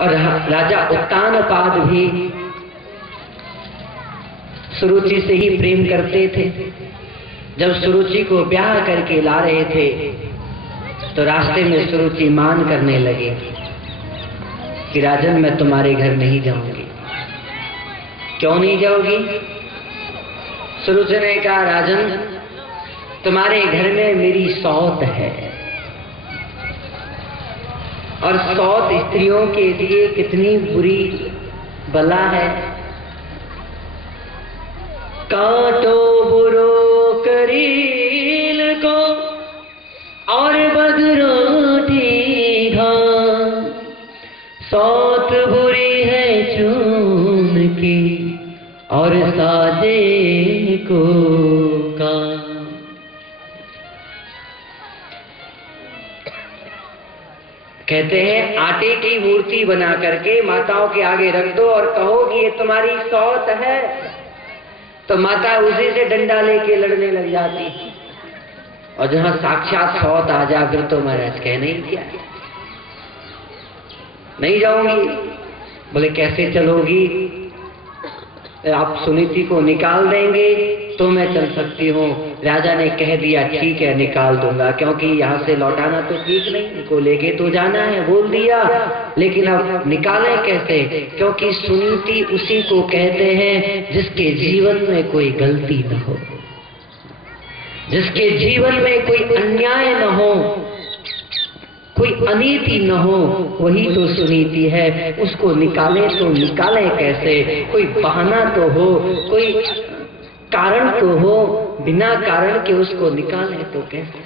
और राजा उत्तानपाद भी सुरुचि से ही प्रेम करते थे। जब सुरुचि को ब्याह करके ला रहे थे तो रास्ते में सुरुचि मान करने लगी कि राजन मैं तुम्हारे घर नहीं जाऊंगी। क्यों नहीं जाओगी? सुरुचि ने कहा राजन तुम्हारे घर में मेरी सौत है और सौत स्त्रियों के लिए कितनी बुरी बला है। काटो बुरो करील को और बदरोटी घाम, सौत बुरी है चून की और साजे को काम। कहते हैं आटे की मूर्ति बना करके माताओं के आगे रख दो और कहो कि ये तुम्हारी सौत है, तो माता उसी से डंडा लेके लड़ने लग जाती। और जहां साक्षात सौत आ जा फिर तो महाराज कह नहीं क्या नहीं जाऊंगी। बोले कैसे चलोगी? आप सुनीति को निकाल देंगे तो मैं चल सकती हूँ। राजा ने कह दिया ठीक है निकाल दूंगा, क्योंकि यहाँ से लौटाना तो ठीक नहीं, इनको लेके तो जाना है, बोल दिया। लेकिन अब निकालें कैसे? क्योंकि सुनीति उसी को कहते हैं जिसके जीवन में कोई गलती न हो, जिसके जीवन में कोई अन्याय न हो, कोई अनीति न हो, वही तो सुनीति है। उसको निकाले तो निकाले कैसे? कोई बहाना तो हो, कोई कारण तो हो, बिना कारण के उसको निकाले तो कैसे?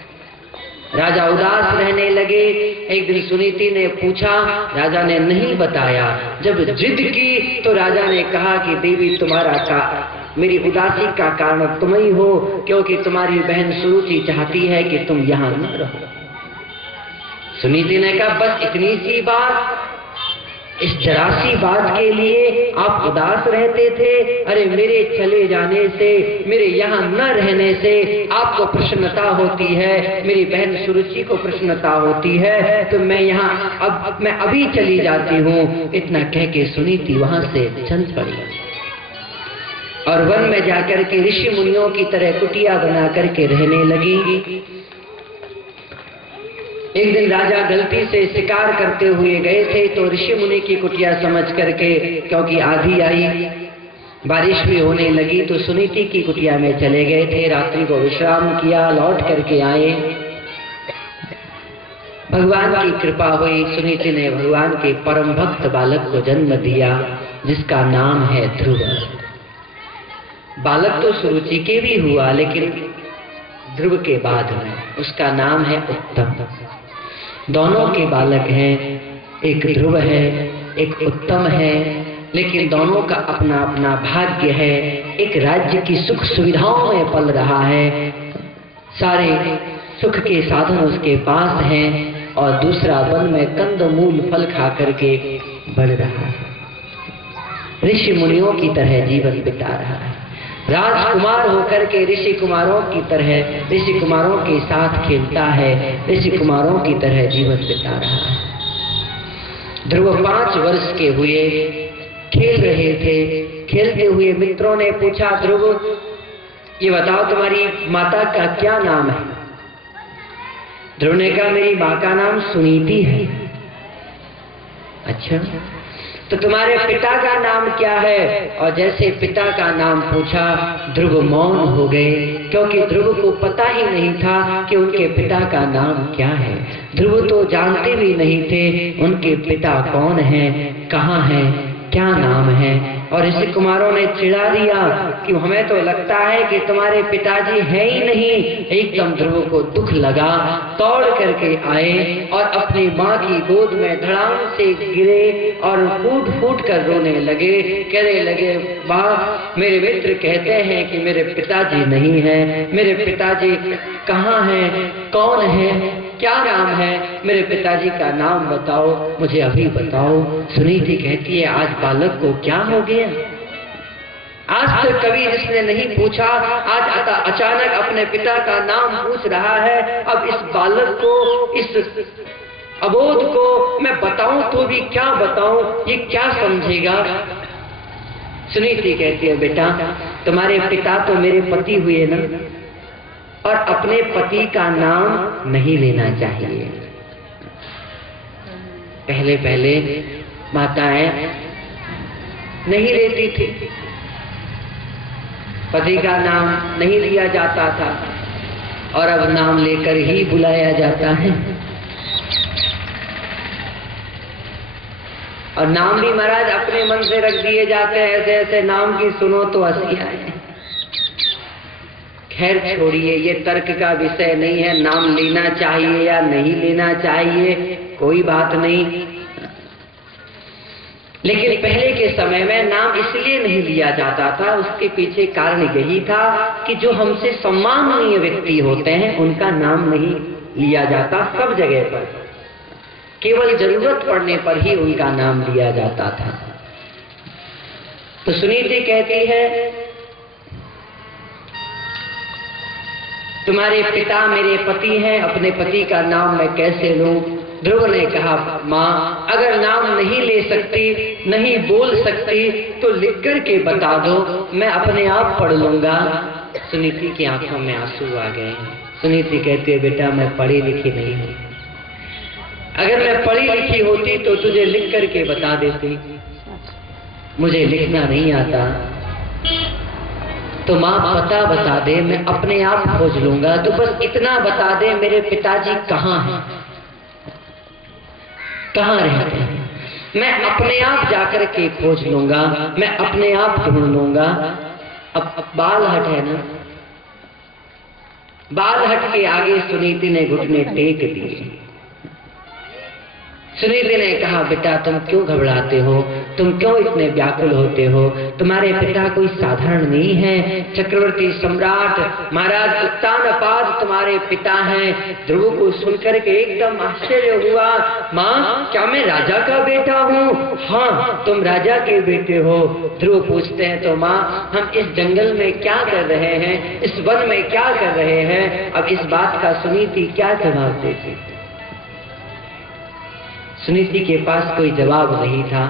राजा उदास रहने लगे। एक दिन सुनीति ने पूछा, राजा ने नहीं बताया। जब जिद की तो राजा ने कहा कि देवी तुम्हारा मेरी उदासी का कारण तुम ही हो, क्योंकि तुम्हारी बहन सुरुचि चाहती है कि तुम यहाँ न रहो। सुनीति ने कहा बस इतनी सी बात, इस जरा सी बात के लिए आप उदास रहते थे? अरे मेरे चले जाने से, मेरे यहाँ न रहने से आपको प्रसन्नता होती है, मेरी बहन सुरुचि को प्रसन्नता होती है, तो मैं यहाँ मैं अभी चली जाती हूँ। इतना कह के सुनीति वहां से चल पड़ी और वन में जाकर के ऋषि मुनियों की तरह कुटिया बना करके रहने लगी। एक दिन राजा गलती से शिकार करते हुए गए थे तो ऋषि मुनि की कुटिया समझ करके, क्योंकि आंधी आई, बारिश भी होने लगी, तो सुनीति की कुटिया में चले गए थे। रात्रि को विश्राम किया, लौट करके आए। भगवान की कृपा हुई, सुनीति ने भगवान के परम भक्त बालक को जन्म दिया जिसका नाम है ध्रुव। बालक तो सुरुचि के भी हुआ, लेकिन ध्रुव के बाद में उसका नाम है उत्तम। दोनों के बालक हैं, एक ध्रुव है एक उत्तम है, लेकिन दोनों का अपना अपना भाग्य है। एक राज्य की सुख सुविधाओं में पल रहा है, सारे सुख के साधन उसके पास हैं, और दूसरा वन में कंद मूल फल खा करके बढ़ रहा है, ऋषि मुनियों की तरह जीवन बिता रहा है। राजकुमार होकर के ऋषि कुमारों की तरह ऋषि कुमारों के साथ खेलता है, ऋषि कुमारों की तरह जीवन बिता रहा है। ध्रुव 5 वर्ष के हुए, खेल रहे थे। खेलते हुए मित्रों ने पूछा ध्रुव ये बताओ तुम्हारी माता का क्या नाम है? ध्रुव ने कहा मेरी माँ का नाम सुनीति है। अच्छा, तो तुम्हारे पिता का नाम क्या है? और जैसे पिता का नाम पूछा ध्रुव मौन हो गए, क्योंकि ध्रुव को पता ही नहीं था कि उनके पिता का नाम क्या है। ध्रुव तो जानते भी नहीं थे उनके पिता कौन हैं, कहाँ हैं, क्या नाम है। और ऋषि कुमारों ने चिढ़ा दिया कि हमें तो लगता है कि तुम्हारे पिताजी हैं ही नहीं। एकदम ध्रुव को दुख लगा, दौड़ करके आए और अपनी माँ की गोद में धड़ाम से गिरे और फूट फूट कर रोने लगे। कहने लगे वाह, मेरे मित्र कहते हैं कि मेरे पिताजी नहीं हैं, मेरे पिताजी कहाँ हैं, कौन है, क्या नाम है, मेरे पिताजी का नाम बताओ, मुझे अभी बताओ। सुनीति कहती है आज बालक को क्या हो गया? आज तक कभी इसने नहीं पूछा, आज अचानक अपने पिता का नाम पूछ रहा है। अब इस बालक को, इस अबोध को मैं बताऊं तो भी क्या बताऊं, ये क्या समझेगा। सुनीति कहती है, बेटा तुम्हारे पिता तो मेरे पति हुए ना, और अपने पति का नाम नहीं लेना चाहिए। पहले पहले माताएं नहीं लेती थी, पति का नाम नहीं लिया जाता था, और अब नाम लेकर ही बुलाया जाता है। और नाम भी महाराज अपने मन से रख दिए जाते हैं, ऐसे ऐसे नाम की सुनो तो हंसी आए। खैर छोड़िए, ये तर्क का विषय नहीं है, नाम लेना चाहिए या नहीं लेना चाहिए, कोई बात नहीं। लेकिन पहले के समय में नाम इसलिए नहीं लिया जाता था, उसके पीछे कारण यही था कि जो हमसे सम्माननीय व्यक्ति होते हैं उनका नाम नहीं लिया जाता सब जगह पर, केवल जरूरत पड़ने पर ही उनका नाम लिया जाता था। तो सुनीति कहती है, तुम्हारे पिता मेरे पति हैं, अपने पति का नाम मैं कैसे लूं। ध्रुव ने कहा, माँ अगर नाम नहीं ले सकती, नहीं बोल सकती तो लिख कर के बता दो, मैं अपने आप पढ़ लूंगा। सुनीति की आंखों में आंसू आ गए। सुनीति कहती है, बेटा मैं पढ़ी लिखी नहीं हूं, अगर मैं पढ़ी लिखी होती तो तुझे लिख करके बता देती, मुझे लिखना नहीं आता। तो माँ पता बता दे, मैं अपने आप खोज लूंगा। तो बस इतना बता दे, मेरे पिताजी कहाँ हैं, कहाँ रहते हैं, मैं अपने आप जाकर के खोज लूंगा, मैं अपने आप ढूंढ लूंगा। अब बालहट है ना, बालहट के आगे सुनीति ने घुटने टेक दिए। सुनीति ने कहा, बेटा तुम क्यों घबराते हो, तुम क्यों इतने व्याकुल होते हो, तुम्हारे पिता कोई साधारण नहीं है, चक्रवर्ती सम्राट महाराज उत्तानपाद तुम्हारे पिता हैं। ध्रुव को सुनकर के एकदम आश्चर्य हुआ, माँ क्या मैं राजा का बेटा हूँ। हाँ तुम राजा के बेटे हो। ध्रुव पूछते हैं, तो माँ हम इस जंगल में क्या कर रहे हैं, इस वन में क्या कर रहे हैं। अब इस बात का सुनीति क्या जवाब देती। सुनीति के पास कोई जवाब नहीं था।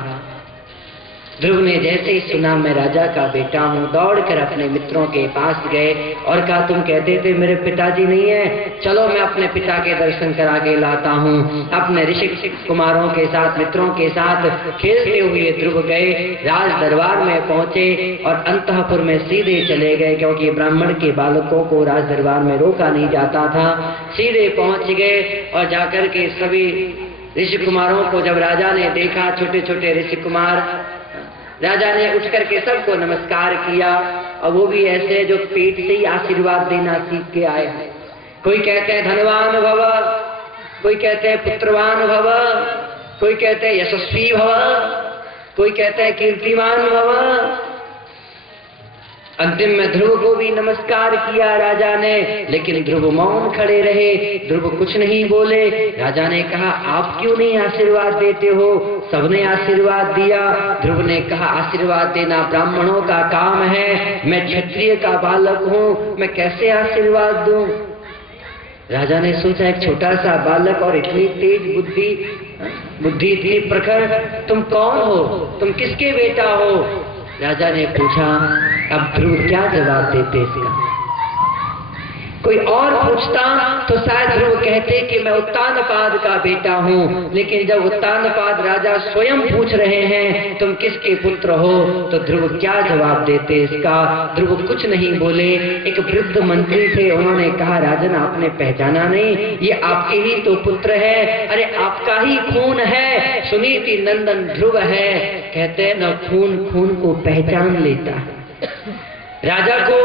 ध्रुव ने जैसे ही सुना मैं राजा का बेटा हूँ, दौड़कर अपने मित्रों के पास गए और कहा, तुम कहते थे मेरे पिताजी नहीं है, चलो मैं अपने पिता के दर्शन करा के लाता हूँ। अपने ऋषि कुमारों के साथ, मित्रों के साथ खेलते हुए ध्रुव गए, राज दरबार में पहुंचे और अंतःपुर में सीधे चले गए, क्योंकि ब्राह्मण के बालकों को राज दरबार में रोका नहीं जाता था। सीधे पहुंच गए और जाकर के सभी ऋषि कुमारों को जब राजा ने देखा, छोटे छोटे ऋषि कुमार, राजा ने उठ करके सबको नमस्कार किया। और वो भी ऐसे जो पेट से ही आशीर्वाद देना सीख के आए हैं। कोई कहते हैं धनवान भव, कोई कहते हैं पुत्रवान भव, कोई कहते हैं यशस्वी भव, कोई कहते हैं कीर्तिमान भव। अंतिम में ध्रुव को भी नमस्कार किया राजा ने, लेकिन ध्रुव मौन खड़े रहे, ध्रुव कुछ नहीं बोले। राजा ने कहा, आप क्यों नहीं आशीर्वाद देते हो। सबने आशीर्वाद दिया। ध्रुव ने कहा, आशीर्वाद देना ब्राह्मणों का काम है, मैं क्षत्रिय का बालक हूँ, मैं कैसे आशीर्वाद दूं। राजा ने सोचा, एक छोटा सा बालक और इतनी तेज बुद्धि इतनी प्रखर, तुम कौन हो, तुम किसके बेटा हो। राजा ने पूछा, अब ध्रुव क्या जवाब देते इसका। कोई और पूछता तो शायद ध्रुव कहते कि मैं उत्तानपाद का बेटा हूँ, लेकिन जब उत्तानपाद राजा स्वयं पूछ रहे हैं तुम किसके पुत्र हो, तो ध्रुव क्या जवाब देते इसका। ध्रुव कुछ नहीं बोले। एक वृद्ध मंत्री थे, उन्होंने कहा, राजन आपने पहचाना नहीं, ये आपके ही तो पुत्र है। अरे आपका ही खून है, सुनीति नंदन ध्रुव है। कहते हैं न खून खून को पहचान लेता है। राजा को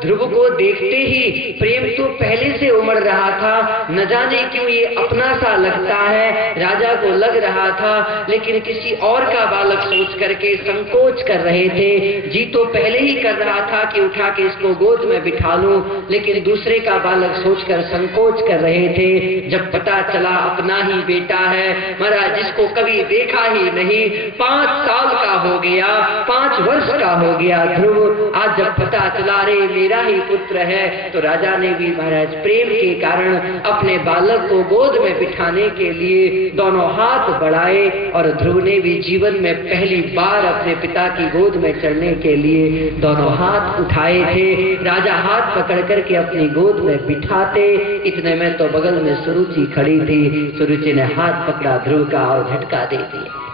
ध्रुव को देखते ही प्रेम तो पहले से उमड़ रहा था, न जाने क्यों ये अपना सा लगता है। राजा को लग रहा था, लेकिन किसी और का बालक सोच करके संकोच कर रहे थे। जी तो पहले ही कर रहा था कि उठा के इसको गोद में बिठा लूं, लेकिन दूसरे का बालक सोचकर संकोच कर रहे थे। जब पता चला अपना ही बेटा है, महाराज जिसको कभी देखा ही नहीं, 5 साल का हो गया, 5 वर्ष का हो गया ध्रुव, आज जब पता चला रे मेरा ही पुत्र है, तो राजा ने भी महाराज प्रेम के कारण अपने बालक को गोद में बिठाने के लिए दोनों हाथ बढ़ाए, और ध्रुव ने भी जीवन में पहली बार अपने पिता की गोद में चढ़ने के लिए दोनों हाथ उठाए थे। राजा हाथ पकड़ करके अपनी गोद में बिठाते, इतने में तो बगल में सुरुचि खड़ी थी। सुरुचि ने हाथ पकड़ा ध्रुव का और झटका दे दिया।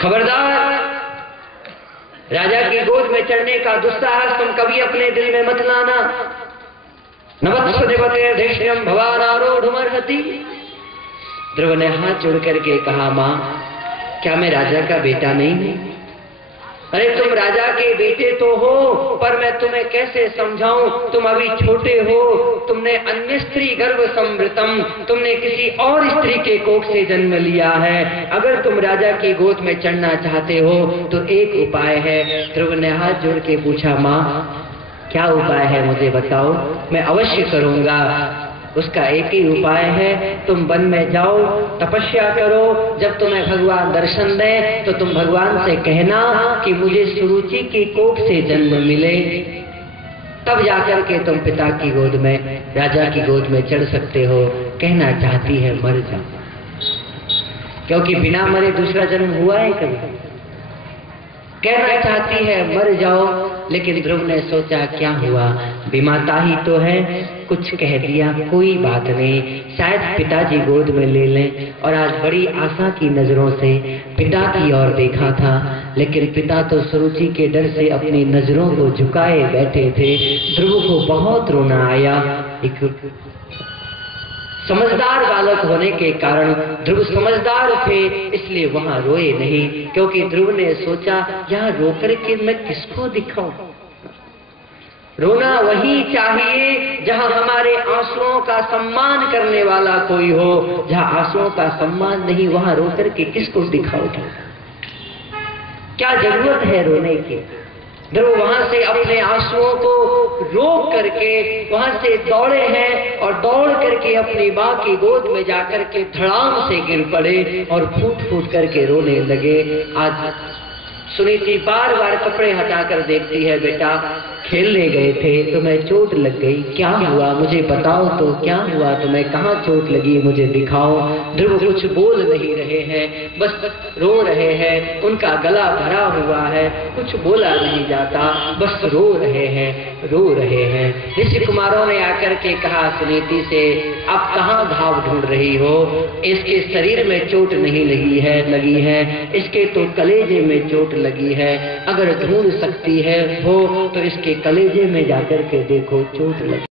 खबरदार, राजा की गोद में चढ़ने का दुस्साहस तुम कभी अपने दिल में मत लाना। नवत्सदेवते धैर्यं भवान आरोढ़ुमर्हति। ध्रुव ने हाथ जोड़ करके कहा, मां क्या मैं राजा का बेटा नहीं हूं? अरे तुम राजा के बेटे तो हो, पर मैं तुम्हें कैसे समझाऊं, तुम अभी छोटे हो, तुमने अन्य स्त्री गर्भ संवृतम, तुमने किसी और स्त्री के कोख से जन्म लिया है। अगर तुम राजा की गोद में चढ़ना चाहते हो तो एक उपाय है। ध्रुव ने हाथ जोड़ के पूछा, मां क्या उपाय है, मुझे बताओ, मैं अवश्य करूंगा। उसका एक ही उपाय है, तुम वन में जाओ, तपस्या करो, जब तुम्हें भगवान दर्शन दें तो तुम भगवान से कहना कि मुझे सुरुचि की कोख से जन्म मिले, तब जाकर के तुम पिता की गोद में, राजा की गोद में चढ़ सकते हो। कहना चाहती है मर जाओ, क्योंकि बिना मरे दूसरा जन्म हुआ है कभी? कहना चाहती है मर जाओ, लेकिन ध्रुव ने सोचा क्या हुआ, विमाता ही तो है, कुछ कह दिया कोई बात नहीं, शायद पिताजी गोद में ले लें। और आज बड़ी आशा की नजरों से पिता की ओर देखा था, लेकिन पिता तो सुरुचि के डर से अपनी नजरों को झुकाए बैठे थे। ध्रुव को बहुत रोना आया। एक समझदार बालक होने के कारण ध्रुव समझदार थे, इसलिए वहां रोए नहीं, क्योंकि ध्रुव ने सोचा यहां रोकर के मैं किसको दिखाऊं। रोना वही चाहिए जहां हमारे आंसुओं का सम्मान करने वाला कोई हो। जहां आंसुओं का सम्मान नहीं, वहां रोकर के किसको दिखाओगे? क्या जरूरत है रोने की? ध्रुव वहां से अपने आंसुओं को रोक करके वहां से दौड़े हैं, और दौड़ करके अपनी मां की गोद में जाकर के धड़ाम से गिर पड़े और फूट फूट करके रोने लगे। आज सुनीति बार बार कपड़े हटाकर देखती है, बेटा खेलने गए थे, तुम्हें चोट लग गई, क्या हुआ मुझे बताओ तो, क्या हुआ तुम्हें, कहाँ चोट लगी मुझे दिखाओ। ध्रुव कुछ बोल नहीं रहे हैं, बस रो रहे हैं, उनका गला भरा हुआ है, कुछ बोला नहीं जाता, बस रो रहे हैं, रो रहे हैं। ऋषि कुमारों ने आकर के कहा सुनीति से, अब कहाँ घाव ढूंढ रही हो? इसके शरीर में चोट नहीं लगी है, इसके तो कलेजे में चोट लगी है, अगर ढूंढ सकती है हो तो इसके कलेजे में जाकर के देखो चोट लगी।